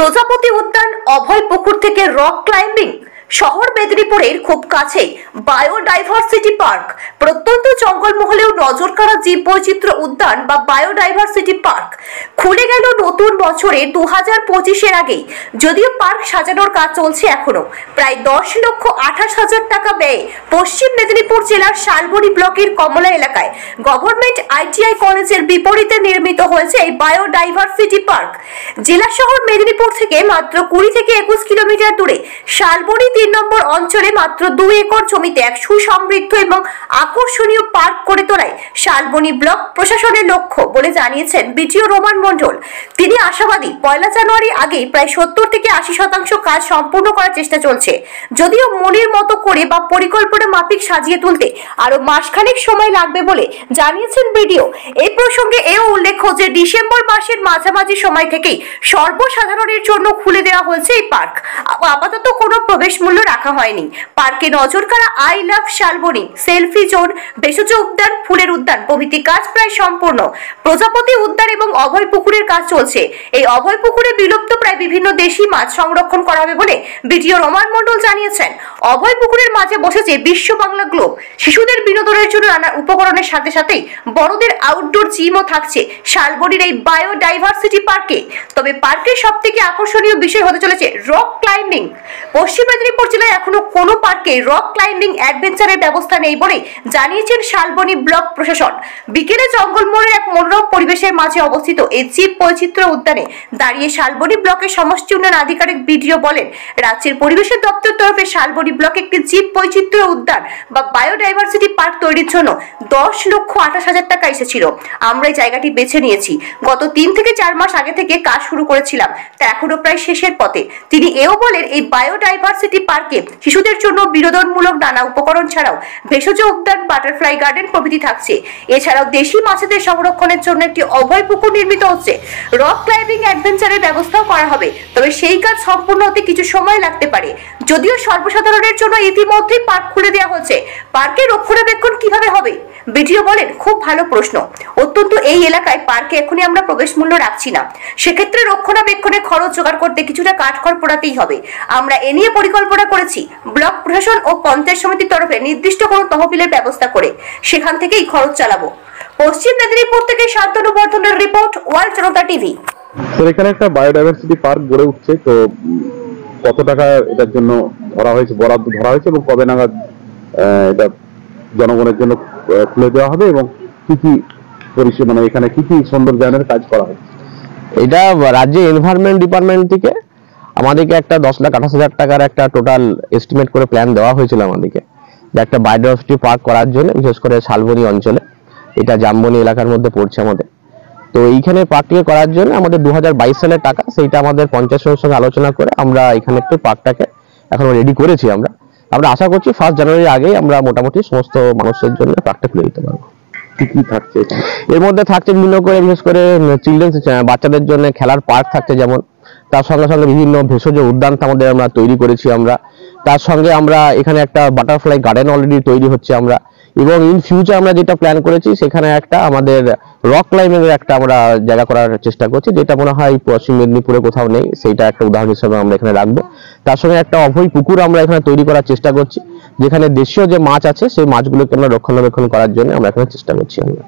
প্রজাপতি উদ্যান অভয় পুকুর থেকে রক ক্লাইম্বিং। শহর মেদিনীপুরের খুব কাছে বায়োডাইভার্সিটি পার্ক। প্রত্যন্ত জঙ্গলমহলেও নজরকাড়া জীব বৈচিত্র্য উদ্যান বা বায়োডাইভার্সিটি পার্ক খুলে গেল নতুন বছরে 2025-এর আগেই। যদিও পার্ক সাজানোর কাজ চলছে এখনো। প্রায় 10,28,000 টাকা ব্যয়ে পশ্চিম মেদিনীপুর জেলার শালবনী ব্লকের কমলা এলাকায় গভর্নমেন্ট ITI কলেজের বিপরীতে নির্মিত হয়েছে এই বায়োডাইভার্সিটি পার্ক। জেলা শহর মেদিনীপুর থেকে মাত্র 20 থেকে 21 কিলোমিটার দূরে শালবনী 3 নম্বর অঞ্চলে মাত্র 2 একর জমিতে এক সুসমৃদ্ধ এবং আকর্ষণীয় পার্ক করে তোলায় শালবনী ব্লক প্রশাসনের লক্ষ্য বলে জানিয়েছেন বিডিও রোমান মণ্ডল। তিনি আশাবাদী 1 জানুয়ারি আগেই প্রায় 70 থেকে 80% কাজ সম্পূর্ণ করার চেষ্টা চলছে। যদিও মনের মতো করে বা পরিকল্পনা মাফিক সাজিয়ে তুলতে আরো মাসখানেক সময় লাগবে বলে জানিয়েছেন বিডিও। এই প্রসঙ্গে এও উল্লেখ্য যে ডিসেম্বর মাসের মাঝামাঝি সময় থেকেই সর্বসাধারণের জন্য খুলে দেওয়া হয়েছে এই পার্ক। আপাতত কোনো প্রবেশ মূল্য রাখা হয়নি। পার্কে নজরকাড়া I love Shalboni, selfie zone, ভেষজ উদ্যান, ফুলের উদ্যান প্রভৃতি কাজ প্রায় সম্পূর্ণ। প্রজাপতি উদ্যান এবং অভয় পুকুরের কাজ চলছে। এই অভয় পুকুরে বিলুপ্ত প্রায় বিভিন্ন দেশি মাছ সংরক্ষণ করা হবে বলে বিডিও রোমান মণ্ডল জানিয়েছেন। অভয় পুকুরের মাঝে বসেছে বিশ্ব বাংলা গ্লোব। শিশুদের বিনোদনের জন্য নানা উপকরণের সাথে সাথেই বড়দের আউটডোর জিমও থাকছে শালবনীর এই বায়োডাইভার্সিটি পার্কে। তবে পার্কের সবথেকে আকর্ষণীয় বিষয় হতে চলেছে রক ক্লাইম্বিং। পশ্চিম মেদিনীপুর জেলায় এখনো কোনো পার্কে রক ক্লাইম্বিং অ্যাডভেঞ্চারের ব্যবস্থা নেই বলে জানিয়েছেন শালবনী ব্লক প্রশাসন। বিকেলে জঙ্গলমহলের এক মনোরম পরিবেশের মাঝে অবস্থিত এই জীব বৈচিত্র্য উদ্যানে দাঁড়িয়ে শালবনী ব্লকের সমষ্টি উন্নয়ন আধিকারিক বিডিও বলেন, রাজ্যের পরিবেশের দপ্তর তরফে শালবনী ব্লকে একটি জীব বৈচিত্র্য উদ্যান বা বায়োডাইভার্সিটি পার্ক তৈরির জন্য 10,28,000 টাকা এসেছিল। আমরা এই জায়গাটি বেছে নিয়েছি। গত 3 থেকে 4 মাস আগে থেকে কাজ শুরু করেছিলাম, তা এখনো প্রায় শেষের পথে। তিনি এও বলেন, এই বায়োডাইভার্সিটি পার্কে শিশুদের জন্য বিনোদনমূলক নানা উপকরণ ছাড়াও ভেষজ উদ্যান, বাটারফ্লাই গার্ডেন প্রভৃতি থাকছে। এছাড়াও দেশি মাছেদের সংরক্ষণের জন্য একটি অভয় পুকুর নির্মিত হচ্ছে। রক ক্লাইম্বিং অ্যাডভেঞ্চারের ব্যবস্থাও করা হবে, তবে সেই কাজ সম্পূর্ণ হতে কিছু সময় লাগতে পারে। যদিও সর্বসাধারণের জন্য ইতিমধ্যেই পার্ক খুলে দেওয়া হচ্ছে। পার্কের রক্ষণাবেক্ষণ কিভাবে হবে? বিডিও বলেন, খুব ভালো প্রশ্ন। অত্যন্ত এই এলাকায় পার্কে এখনই আমরা প্রবেশ মূল্য রাখছি না। সেক্ষেত্রে রক্ষণাবেক্ষণের খরচ জোগাড় করতে কিছুটা কাঠখড় পোড়াতেই হবে। আমরা এ নিয়ে পরিকল্পনা করেছি। ব্লক প্রশাসন ও পঞ্চায়েত সমিতির তরফে নির্দিষ্ট কোনো তহবিলের ব্যবস্থা করে সেখান থেকেই খরচ চালাবো। পশ্চিম মেদিনীপুর থেকে শান্তনু বর্ধনের রিপোর্ট, ওয়ার্ল্ড জনতা টিভি। স্যার, এখানে একটা বায়োডাইভার্সিটি পার্ক গড়ে উঠছে, তো কত টাকা এটার জন্য বরাদ্দ ধরা হয়েছে এবং কবে নাগাদ এটা জনগণের জন্য খুলে দেওয়া হবে এবং কি কি পরিষেবা, মানে এখানে কি কি সৌন্দর্যায়নের কাজ করা হবে? এটা রাজ্যের এনভায়রনমেন্ট ডিপার্টমেন্ট থেকে আমাদেরকে একটা 10,28,000 টাকার একটা টোটাল এস্টিমেট করে প্ল্যান দেওয়া হয়েছিল আমাদেরকে, যে একটা বায়োডাইভার্সিটি পার্ক করার জন্য, বিশেষ করে শালবনী অঞ্চলে। এটা জামবনী এলাকার মধ্যে পড়ছে আমাদের। তো এইখানে পার্কটিকে করার জন্য আমাদের 2022 সালের টাকা, সেইটা আমাদের পঞ্চায়েত সমিতির সঙ্গে আলোচনা করে আমরা এখানে একটু পার্কটাকে এখন রেডি করেছি। আমরা আশা করছি 1 জানুয়ারির আগেই আমরা মোটামুটি সমস্ত মানুষের জন্য পার্কটা খুলে দিতে পারবো। কি কি থাকছে এর মধ্যে? থাকছে বিভিন্ন করে, বিশেষ করে চিলড্রেন্স বাচ্চাদের জন্য খেলার পার্ক থাকছে যেমন, তার সঙ্গে সঙ্গে বিভিন্ন ভেষজ উদ্যান আমাদের আমরা তৈরি করেছি আমরা। তার সঙ্গে আমরা এখানে একটা বাটারফ্লাই গার্ডেন অলরেডি তৈরি হচ্ছে আমরা, এবং ইন ফিউচার আমরা যেটা প্ল্যান করেছি সেখানে একটা আমাদের রক ক্লাইম্বিং এর একটা আমরা জায়গা করার চেষ্টা করছি, যেটা মনে হয় পশ্চিম মেদিনীপুরে কোথাও নেই। সেইটা একটা উদাহরণ হিসেবে আমরা এখানে রাখবো। তার সঙ্গে একটা অভয় পুকুর আমরা এখানে তৈরি করার চেষ্টা করছি, যেখানে দেশীয় যে মাছ আছে সেই মাছগুলোকে আমরা রক্ষণাবেক্ষণ করার জন্য আমরা এখানে চেষ্টা করছি আমরা।